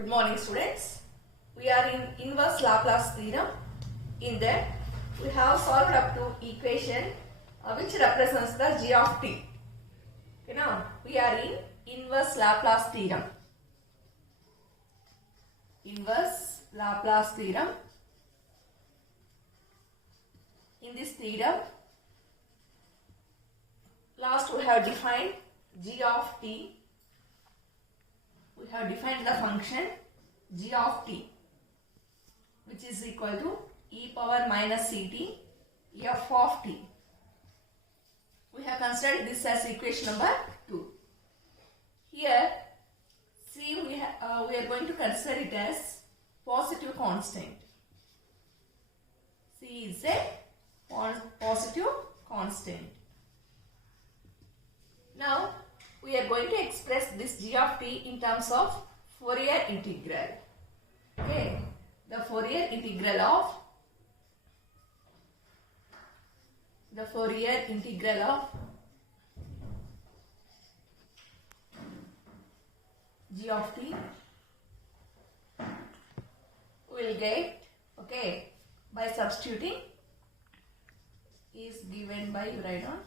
Good morning, students. We are in inverse Laplace theorem. In that, we have solved up to equation which represents the g of t. Okay, now we are in inverse Laplace theorem. Inverse Laplace theorem. In this theorem, last we have defined g of t. We have defined the function g of t, which is equal to e power minus ct f of t. We have considered this as equation number 2. Here, see, we are going to consider it as positive constant. C is a positive constant. Now, we are going to express this g of t in terms of Fourier integral. Okay, the Fourier integral of g of t will get, okay, by substituting is given by, you write down,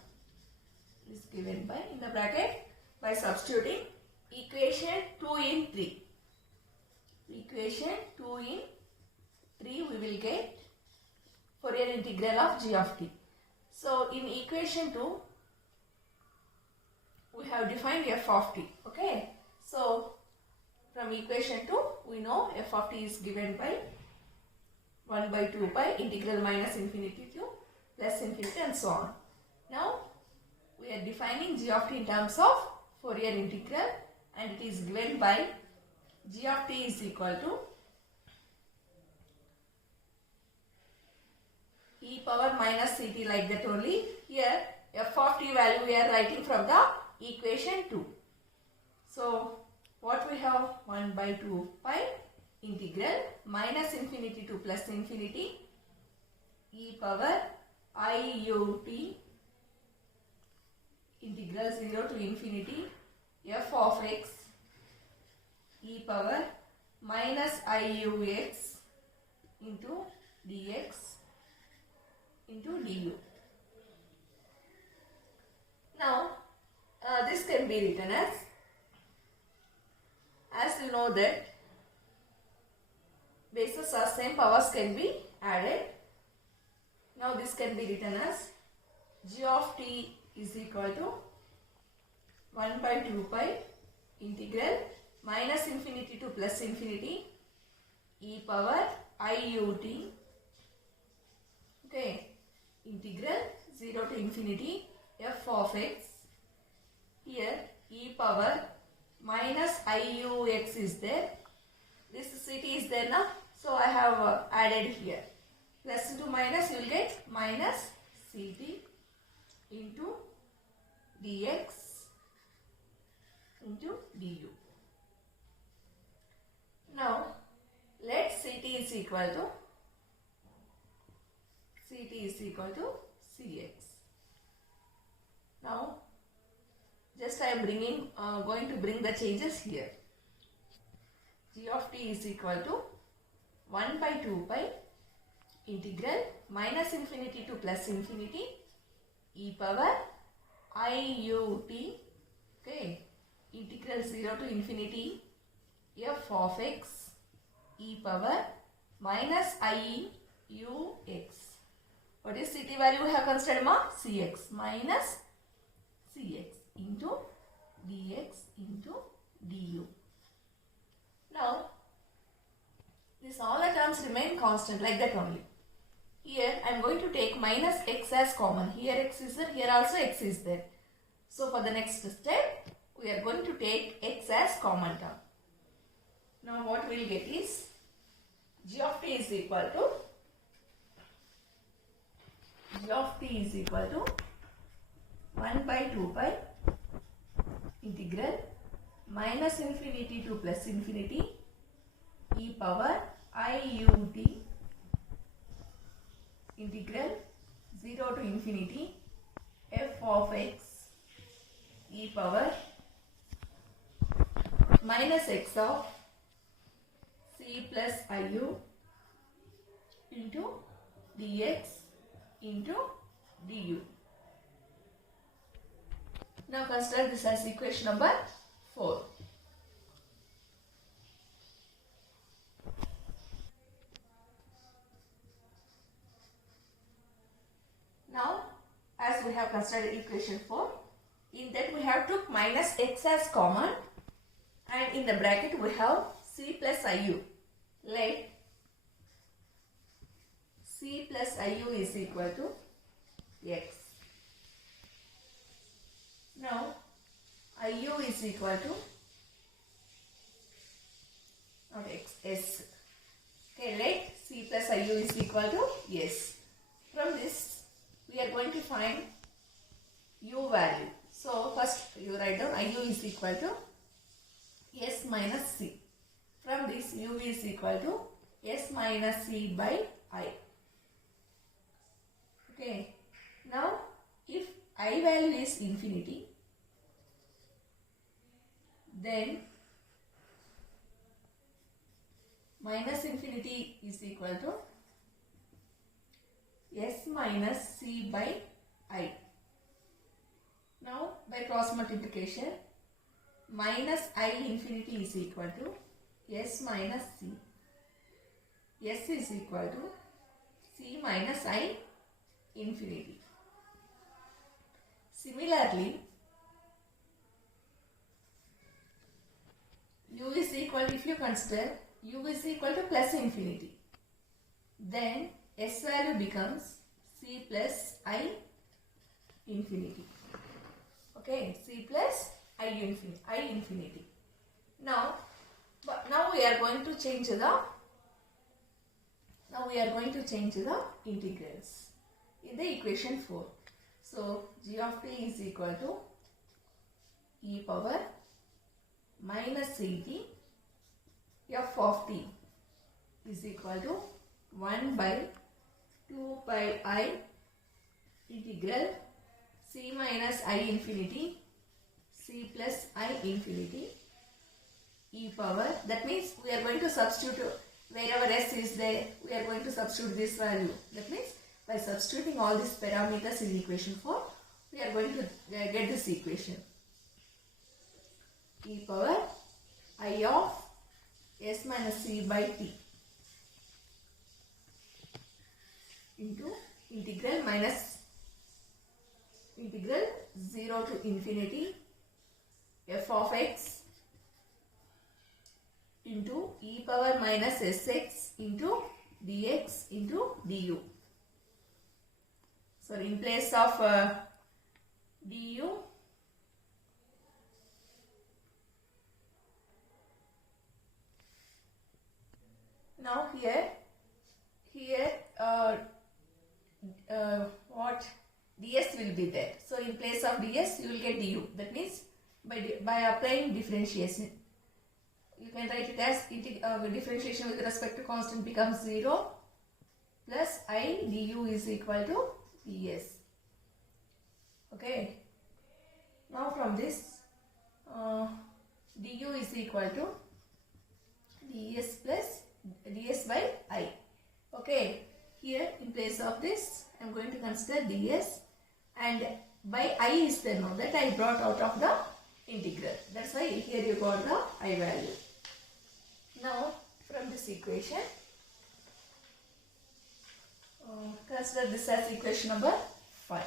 is given by in the bracket by substituting equation 2 in 3. Equation 2 in 3 we will get Fourier integral of g of t. So in equation 2 we have defined f of t. Okay. So from equation 2 we know f of t is given by 1 by 2 pi integral minus infinity to plus infinity and so on. Now we are defining g of t in terms of Fourier integral, and it is given by g of t is equal to e power minus ct, like that only. Here f of t value we are writing from the equation 2. So what we have, 1 by 2 pi integral minus infinity to plus infinity e power iut integral 0 to infinity f of x e power minus iux into dx into du. Now this can be written as you know that bases are same, powers can be added. Now this can be written as g of t is equal to 1 by 2 pi integral minus infinity to plus infinity e power iut, okay, integral 0 to infinity f of x. Here e power minus iux is there. This ct is there now, so I have added here. Plus into minus, you will get minus ct into dx into du. Now let ct is equal to cx. Now just I am going to bring the changes here. G of t is equal to 1 by 2 pi integral minus infinity to plus infinity e power iut, okay, integral 0 to infinity f of x e power minus iux. What is ct value we have considered, ma? Cx minus cx into dx into du. Now this all the terms remain constant, like that only. Here I am going to take minus x as common. Here x is there, here also x is there. So for the next step, we are going to take x as common term. Now what we will get is g of t is equal to 1 by 2 pi integral minus infinity to plus infinity e power iut integral 0 to infinity f of x e power minus x of plus iu into dx into du. Now consider this as equation number 4. Now, as we have considered equation 4, in that we have took minus x as common, and in the bracket we have c plus iu. Let c plus iu is equal to x. Now, iu is equal to not x, s. Okay, let c plus iu is equal to s. From this, we are going to find u value. So, first you write down iu is equal to s minus c. From this, u is equal to s minus c by I. Okay. Now, if I value is infinity, then minus infinity is equal to s minus c by I. Now, by cross multiplication, minus I infinity is equal to s minus c. S is equal to c minus I infinity. Similarly, u is equal, if you consider u is equal to plus infinity, then s value becomes c plus I infinity. Okay, c plus I infinity. Now we are going to change the integrals in the equation 4. So g of t is equal to e power minus ct f of t is equal to 1 by 2 pi I integral c minus I infinity c plus I infinity e power. That means we are going to substitute wherever s is there, we are going to substitute this value. That means by substituting all these parameters in equation 4, we are going to get this equation. E power I of s minus c by t into integral 0 to infinity f of x into e power minus sx into dx into du. So in place of du, now here what ds will be there. So in place of ds you will get du. That means by applying differentiation, you can write it as differentiation with respect to constant becomes 0 plus I du is equal to ds. Okay. Now from this du is equal to ds plus ds by I. Okay. Here in place of this I am going to consider ds, and by I is there now, that I brought out of the integral. That's why here you got the I value. Now from this equation, consider this as equation number 5.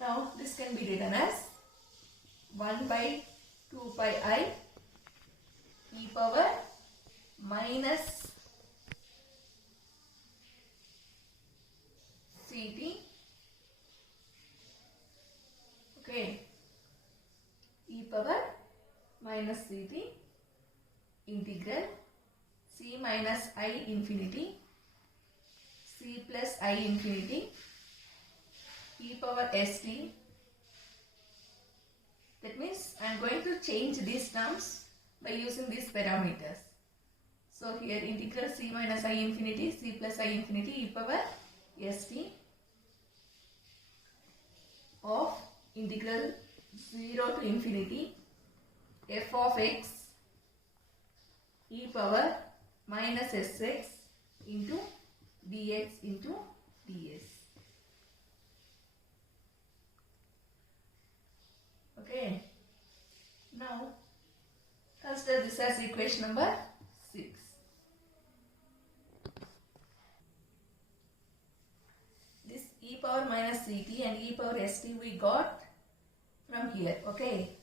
Now this can be written as 1 by 2 pi I e power minus ct, okay, e power minus ct integral c minus I infinity c plus I infinity e power st. That means I am going to change these terms by using these parameters. So here integral c minus I infinity c plus I infinity e power st of integral 0 to infinity f of x e power minus sx into dx into ds. Okay. Now consider this as equation number 6. This e power minus ct and e power st we got from here. Okay.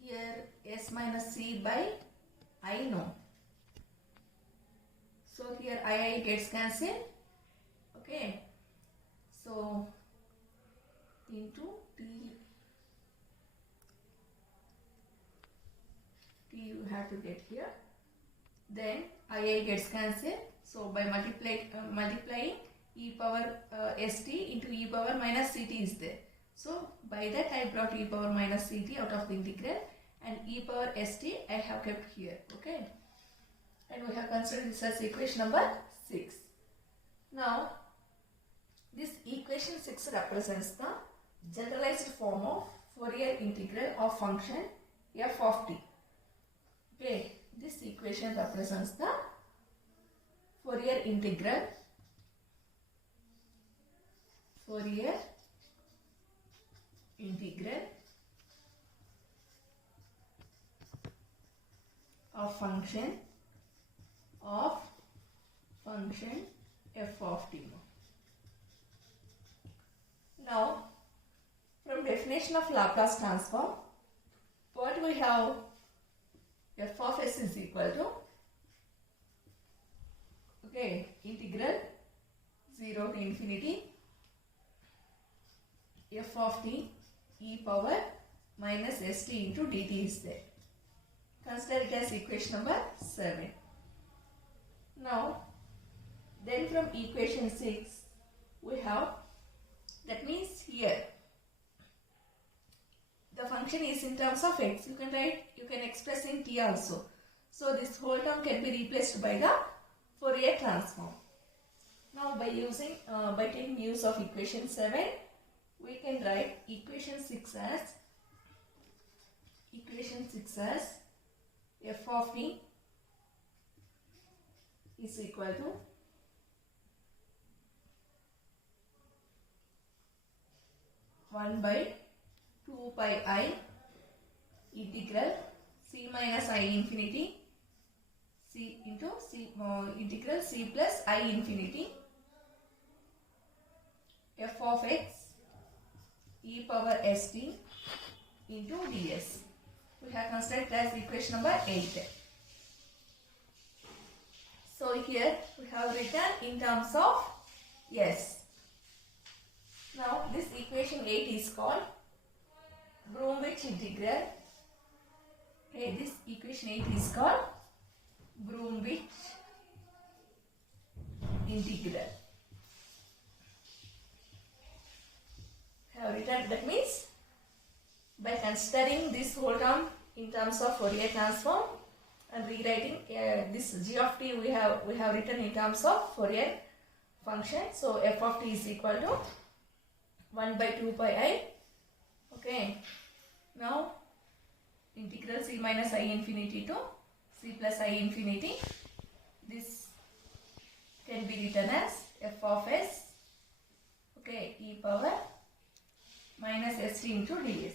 Here s minus c by I know. So here I gets cancelled. Okay. So into t you have to get here. Then I gets cancelled. So by multiplying e power st into e power minus ct is there. So by that I brought e power minus ct out of the integral, and e power st I have kept here. Okay. And we have considered this as equation number 6. Now this equation 6 represents the generalized form of Fourier integral of function f of t. Okay, this equation represents the Fourier integral of function f of t. Now, from definition of Laplace transform, what we have, f of s is equal to, okay, integral 0 to infinity f of t e power minus st into dt is there. Consider it as equation number 7. Now, then from equation 6, we have, that means here the function is in terms of x. You can express in t also. So this whole term can be replaced by the Fourier transform. Now by taking use of equation 7, we can write equation 6 as f of t is equal to one by 2 pi I integral c minus I infinity c into c integral c plus I infinity f of x e power st into ds. We have considered as equation number 8. So here we have written in terms of s. Now this equation 8 is called Gromwich integral. Okay, this equation 8 is called Gromwich integral. Have written, that means by considering this whole term in terms of Fourier transform and rewriting this g of t we have written in terms of Fourier function. So f of t is equal to 1 by 2 pi I. Okay. Now integral c minus I infinity to c plus I infinity. This can be written as f of s, okay, e power minus st into ds.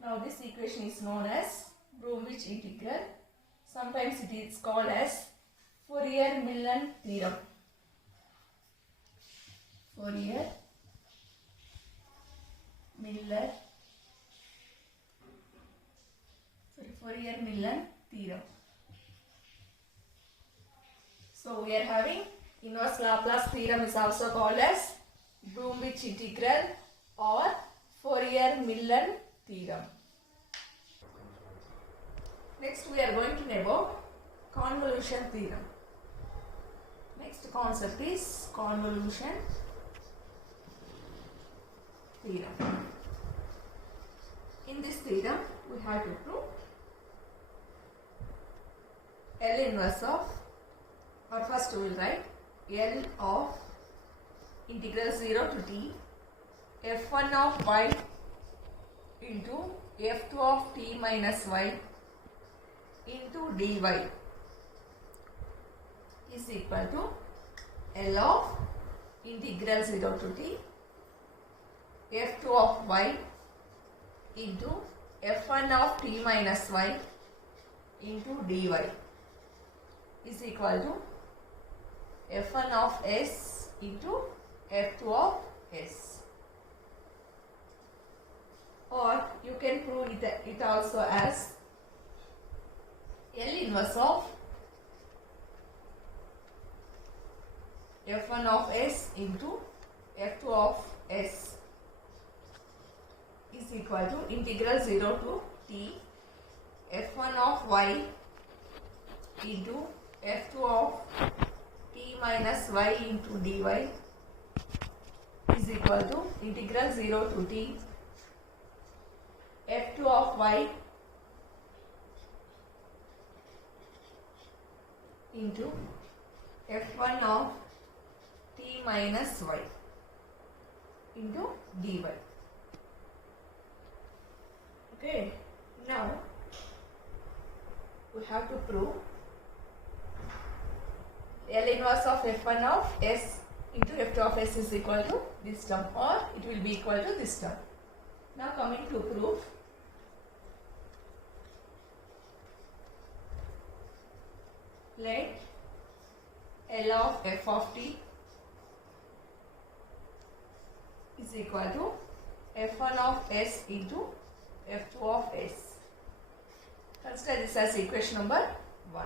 Now this equation is known as Gromwich integral. Sometimes it is called as Fourier-Milne theorem. Fourier-Milne theorem. So we are having inverse Laplace theorem is also called as Gromwich integral or Fourier-Milne theorem. Next we are going to know about convolution theorem. Next concept is convolution theorem. In this theorem we have to prove L inverse of, or first we will write L of integral 0 to t f1 of y into f2 of t minus y into dy is equal to L of integral 0 to t f2 of y into f1 of t minus y into dy is equal to f1 of s into f2 of s. Or you can prove it also as L inverse of f1 of s into f2 of s is equal to integral 0 to t f1 of y into f2 of t minus y into dy is equal to integral 0 to t f2 of y into f1 of t minus y into dy. Okay, now we have to prove L inverse of f1 of s into f2 of s is equal to this term, or it will be equal to this term. Now coming to proof, let L of f of t is equal to f1 of s into f2 of s. Consider this as equation number 1.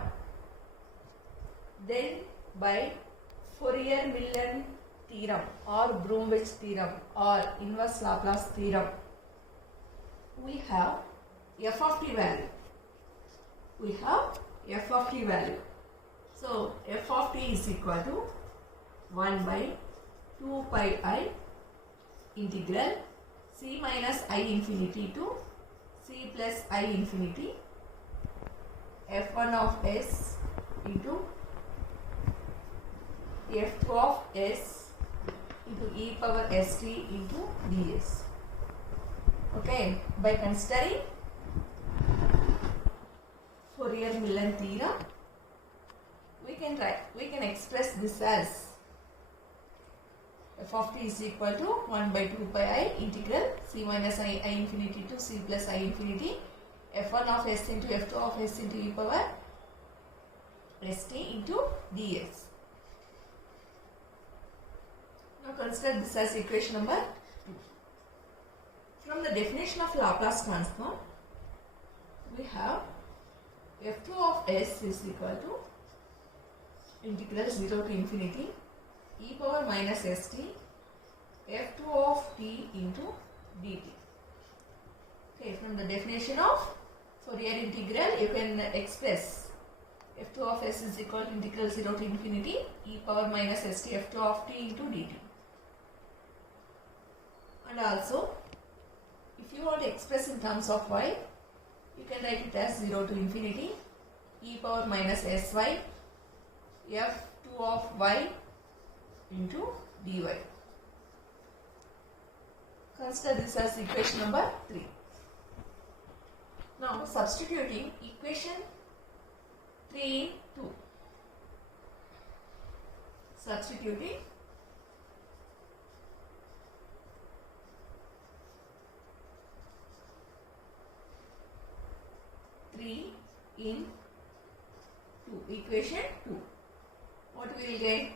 Then by Fourier-Milne theorem or Bromwich theorem or inverse Laplace theorem, we have f of t value. We have f of t value. So f of t is equal to 1 by 2 pi I integral c minus I infinity to c plus I infinity f1 of s into f2 of s into e power st into ds. Okay, by considering Fourier-Milne theorem, we can express this as f of t is equal to 1 by 2 pi I integral c minus I infinity to c plus I infinity f1 of s into f2 of s into e power st into ds. Now consider this as equation number 2. From the definition of Laplace transform, we have f2 of s is equal to integral 0 to infinity e power minus st f2 of t into dt. Okay, from the definition of Fourier integral, you can express f2 of s is equal to integral 0 to infinity e power minus st f2 of t into dt. And also, if you want to express in terms of y, you can write it as 0 to infinity e power minus sy f2 of y into dy. Consider this as equation number 3. Now substituting equation 3 in 2. Substituting in 2, equation 2. What we will get?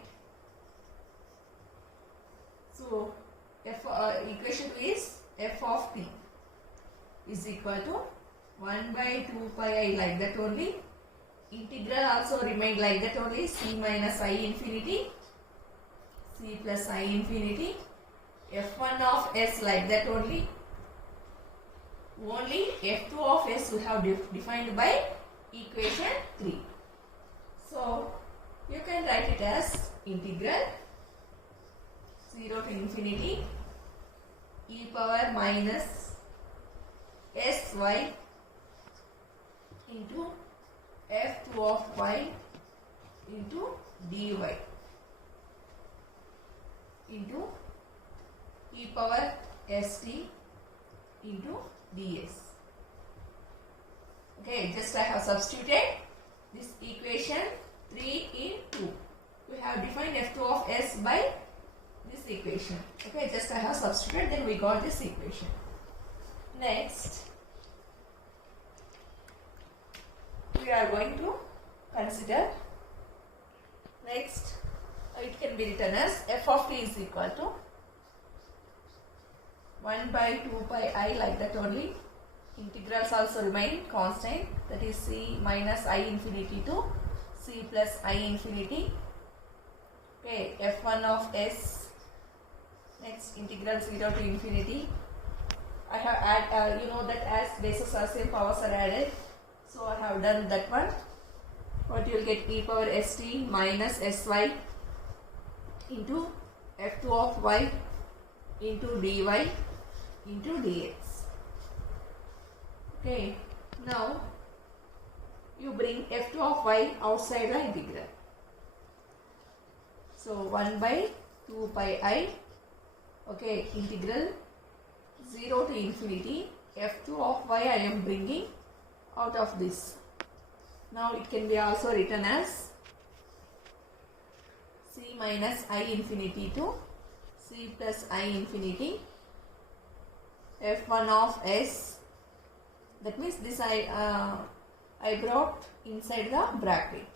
So equation 2 is f of t is equal to 1 by 2 pi I like that only. Integral also remain like that only, c minus I infinity, c plus I infinity, f1 of s like that only. Only f2 of s we have defined by equation 3. So you can write it as integral 0 to infinity e power minus sy into f2 of y into dy into e power st into ds. Okay, just I have substituted this equation 3 in 2. We have defined f2 of s by this equation. Okay, just I have substituted, then we got this equation. Next, we are going to consider, next it can be written as f of t is equal to 1 by 2 pi I, like that only. Integrals also remain constant, that is c minus I infinity to c plus I infinity. Okay, f1 of s, next integral 0 to infinity. I have add, you know that as bases are same, powers are added, so I have done that one. What you will get, e power st minus sy into f2 of y into dy into dx. Okay, now you bring f2 of y outside the integral. So 1 by 2 pi I, okay, integral 0 to infinity, f2 of y I am bringing out of this. Now it can be also written as c minus I infinity to c plus I infinity, f1 of s, that means this I brought inside the bracket.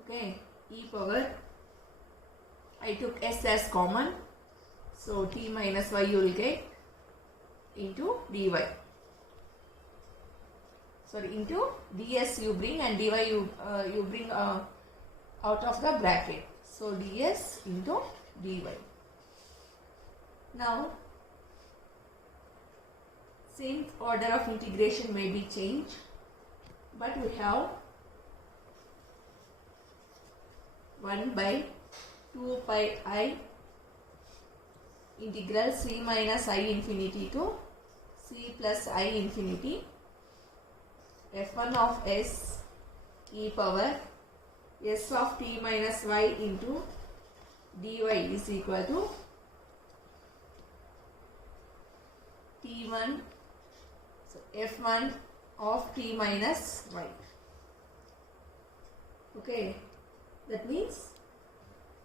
Okay, e power, I took s as common, so t minus y you will get into dy. Sorry, into ds you bring and dy you bring out of the bracket. So ds into dy. Now, same order of integration may be changed, but we have 1 by 2 pi I integral c minus I infinity to c plus I infinity, f1 of s e power s of t minus y into dy is equal to t1, so f1 of t minus y. Okay, that means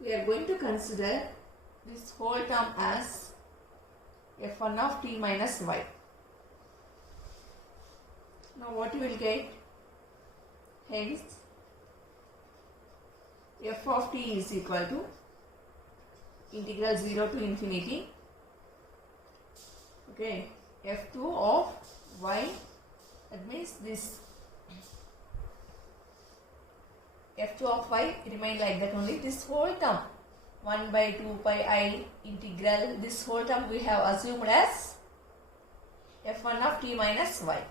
we are going to consider this whole term as f1 of t minus y. Now what you will get? Hence f of t is equal to integral 0 to infinity, okay, f2 of y, that means this f2 of y remain like that only. This whole term 1 by 2 pi I integral, this whole term we have assumed as f1 of t minus y,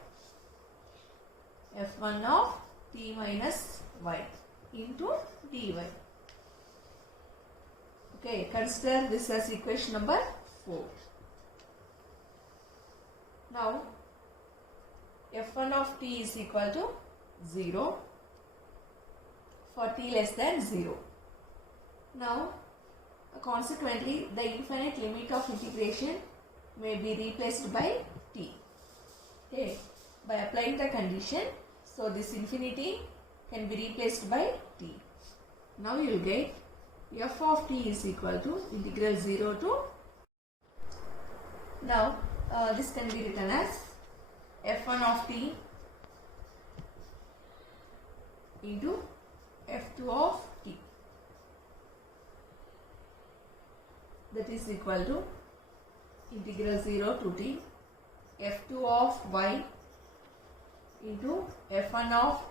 f1 of t minus y into dy. Okay, consider this as equation number 4. Now f1 of t is equal to 0 for t less than 0. Now consequently the infinite limit of integration may be replaced by t. Okay, by applying the condition, so this infinity can be replaced by t. Now you will get f of t is equal to integral 0 to, now this can be written as f1 of t into f2 of t, that is equal to integral 0 to t f2 of y into f1 of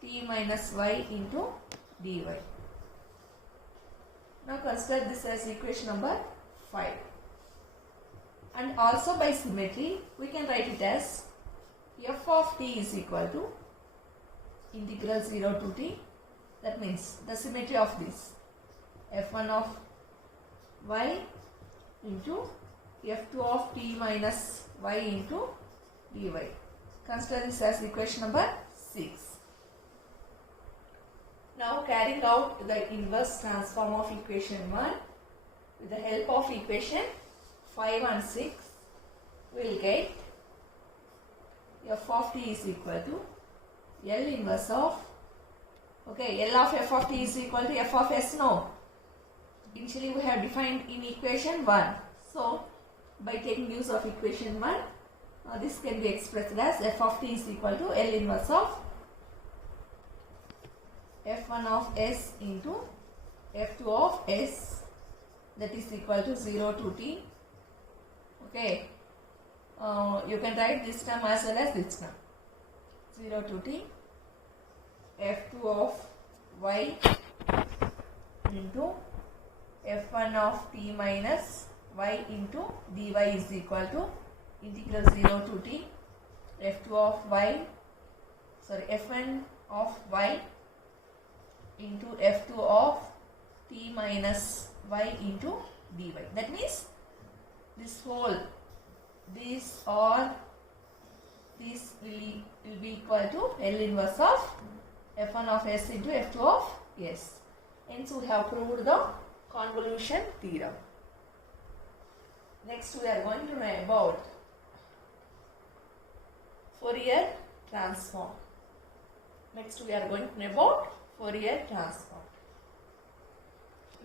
t minus y into dy. Now consider this as equation number 5. And also by symmetry we can write it as f of t is equal to integral 0 to t, that means the symmetry of this f1 of y into f2 of t minus y into dy. Consider this as equation number 6. Now carrying out the inverse transform of equation 1 with the help of equation 5 and 6, we will get f of t is equal to L inverse of, okay, L of f of t is equal to f of s, no. Initially we have defined in equation 1. So, by taking use of equation 1, this can be expressed as f of t is equal to L inverse of f1 of s into f2 of s, that is equal to 0 to t. Okay, you can write this term as well as this term, 0 to t f2 of y into f1 of t minus y into dy is equal to integral 0 to t f2 of y, sorry, f1 of y into f2 of t minus y into dy. That means this whole, this or this will be equal to L inverse of f1 of s into f2 of s. Hence we have proved the convolution theorem. Next we are going to know about Fourier transform. Next we are going to know about Fourier transform.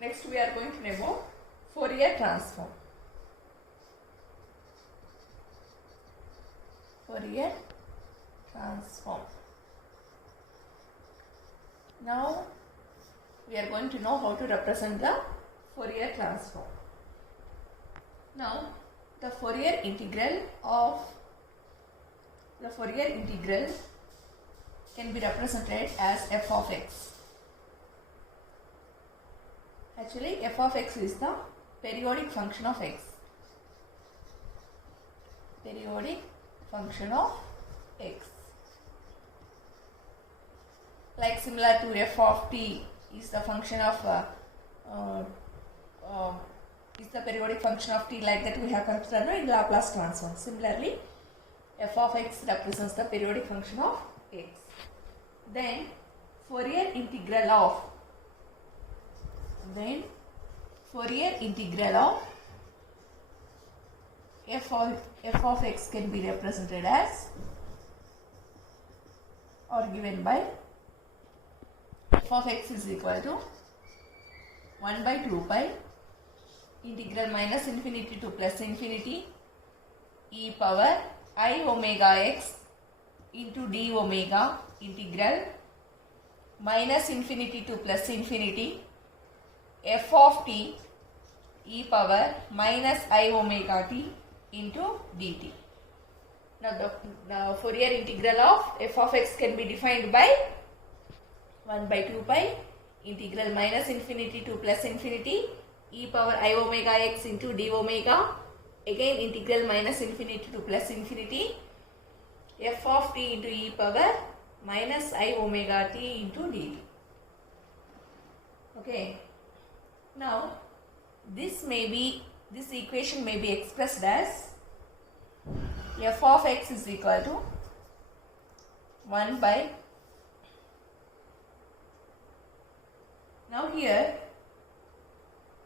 Next we are going to know about Fourier transform. Fourier transform. Now we are going to know how to represent the Fourier transform. Now the Fourier integral can be represented as f of x. Actually, f of x is the periodic function of x. Periodic function of x. Like similar to f of t is the function of is the periodic function of t, like that we have considered in Laplace transform. Similarly, f of x represents the periodic function of x. Then Fourier integral of f of x can be represented as or given by f of x is equal to 1 by 2 pi integral minus infinity to plus infinity e power I omega x into d omega integral minus infinity to plus infinity f of t e power minus I omega t into dt. Now the Fourier integral of f of x can be defined by 1 by 2 pi integral minus infinity to plus infinity e power I omega x into d omega, again integral minus infinity to plus infinity f of t into e power minus I omega t into dt. Okay. Now this equation may be expressed as f of x is equal to 1 by, now here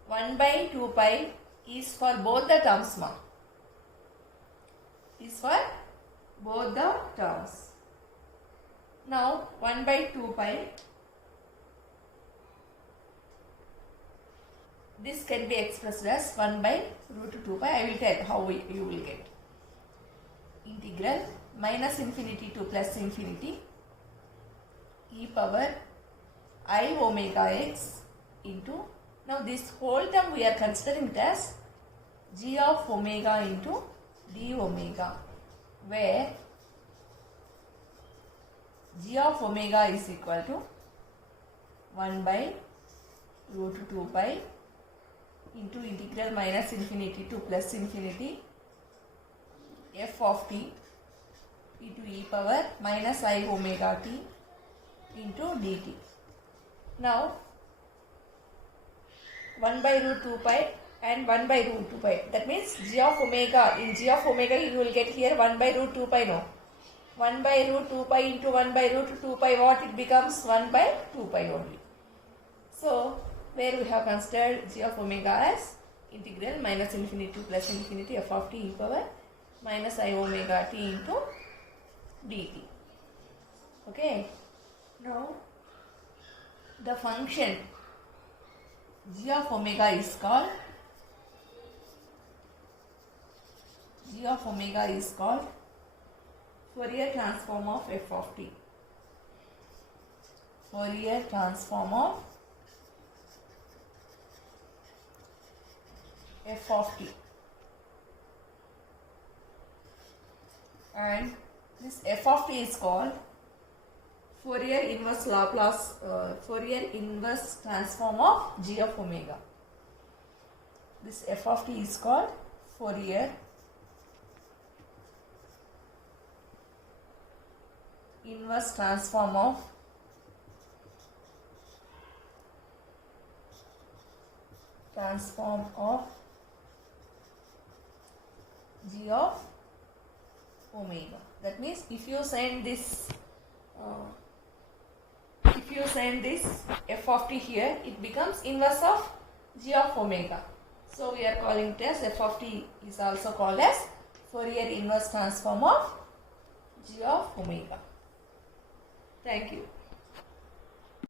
1 by 2 pi is for both the terms now. Is for both the terms. Now 1 by 2 pi, this can be expressed as 1 by root 2 pi. I will tell how you will get. Integral minus infinity to plus infinity e power I omega x into, now this whole term we are considering it as g of omega into d omega, where g of omega is equal to 1 by root 2 pi into integral minus infinity to plus infinity f of t into e power minus I omega t into dt. Now 1 by root 2 pi and 1 by root 2 pi, that means g of omega, in g of omega you will get here 1 by root 2 pi, no, 1 by root 2 pi into 1 by root 2 pi, what it becomes? 1 by 2 pi only. So where we have considered g of omega as integral minus infinity to plus infinity f of t e power minus I omega t into dt. Okay. Now the function g of omega is called Fourier transform of f of t. Fourier transform of f of t. And this f of t is called Fourier inverse transform of g of omega. This f of t is called Fourier inverse transform of g of omega. That means if you send this f of t here, it becomes inverse of g of omega. So we are calling it as f of t is also called as Fourier inverse transform of g of omega. Thank you.